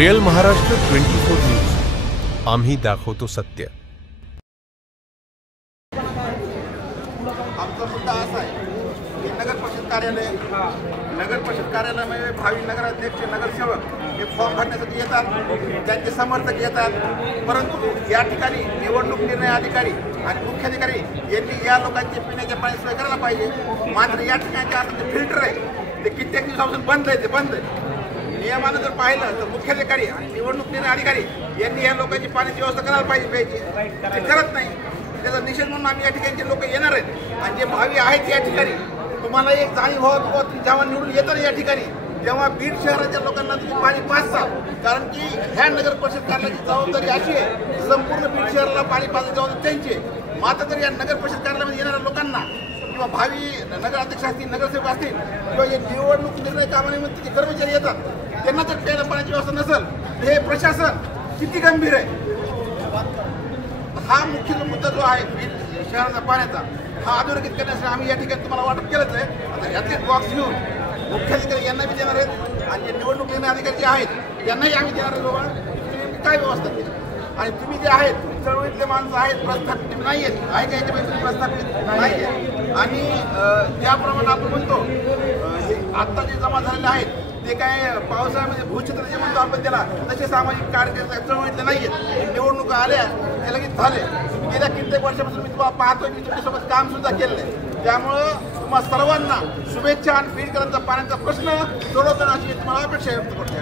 Real Maharashtra 24 news, आम्ही दाखवतो सत्य। आमचा मुद्दा असा आहे की नगर परिषद कार्यालयामध्ये भावी नगराध्यक्ष नगरसेवक हे फॉर्म भरण्यासाठी येतात, त्यांचे समर्थक येतात, परंतु या ठिकाणी निवडणूक निर्णय अधिकारी आणि मुख्याधिकारी यांनी या लोकांचे पिण्याच्या पाणी सोय करायला पाहिजे। मात्र या ठिकाणचे असं फिल्टर आहे ते कित्येक दिवसापासून बंद आहे। नियमानं जर पाहिलं तर मुख्याधिकारी आणि निवडणूक निर्णय अधिकारी यांनी या लोकांची पाण्याची व्यवस्था करायला पाहिजे, ते करत नाही। त्याचा निषेध म्हणून आम्ही या ठिकाणचे लोक येणार आहेत आणि जे भावी आहेत या ठिकाणी तुम्हाला एक जाणीव व्हावं की जेव्हा निवडून येतं ना या ठिकाणी तेव्हा बीड शहराच्या लोकांना तुम्ही पाणी पाजता, कारण की ह्या नगर परिषद कार्यालयाची जबाबदारी अशी आहे संपूर्ण बीड शहराला पाणी पाजण्याची जबाबदारी त्यांची आहे। मात्र तर या नगर परिषद कार्यालयामध्ये येणाऱ्या लोकांना किंवा भावी नगराध्यक्ष असतील, नगरसेवक असतील किंवा हे निवडणूक निर्णय कामानिमित्त जे कर्मचारी येतात त्यांना जर प्यायला पाण्याची व्यवस्था नसेल तर हे प्रशासन किती गंभीर आहे। हा मुख्य मुद्दा जो आहे बीड शहराचा पाण्याचा हा अधोरेखित करण्यासाठी आम्ही या ठिकाणी तुम्हाला वाटप केलंच आहे। आता यातले बॉक्स घेऊन मुख्याधिकारी यांना बी देणार आहेत आणि जे निवडणूक निर्णय अधिकारी जे आहेत त्यांनाही आम्ही देणार आहे बाबा तुम्ही काय व्यवस्था केली आणि तुम्ही जे आहेत चळवळीतले माणसं आहेत प्रस्थापित नाही आहेत, आहे का याच्यापैकी प्रस्थापित नाही आहे आणि ज्याप्रमाणे आपण म्हणतो आत्ता जे जमा झालेले आहेत ते काय पावसाळ्यामध्ये भूचित्र जे म्हणतो आपण त्याला तसे सामाजिक कार्यकर्ते चळवळीतले नाही आहेत। निवडणुका आल्या ते लगेच झाले। गेल्या कित्येक वर्षापासून मी तुम्हाला पाहतोय, मी तुमच्यासोबत काम सुद्धा केलेलं आहे। त्यामुळं तुम्हा सर्वांना शुभेच्छा आणि बीडकरांचा पाण्याचा प्रश्न सोडवताना अशी तुम्हाला अपेक्षा व्यक्त करतो।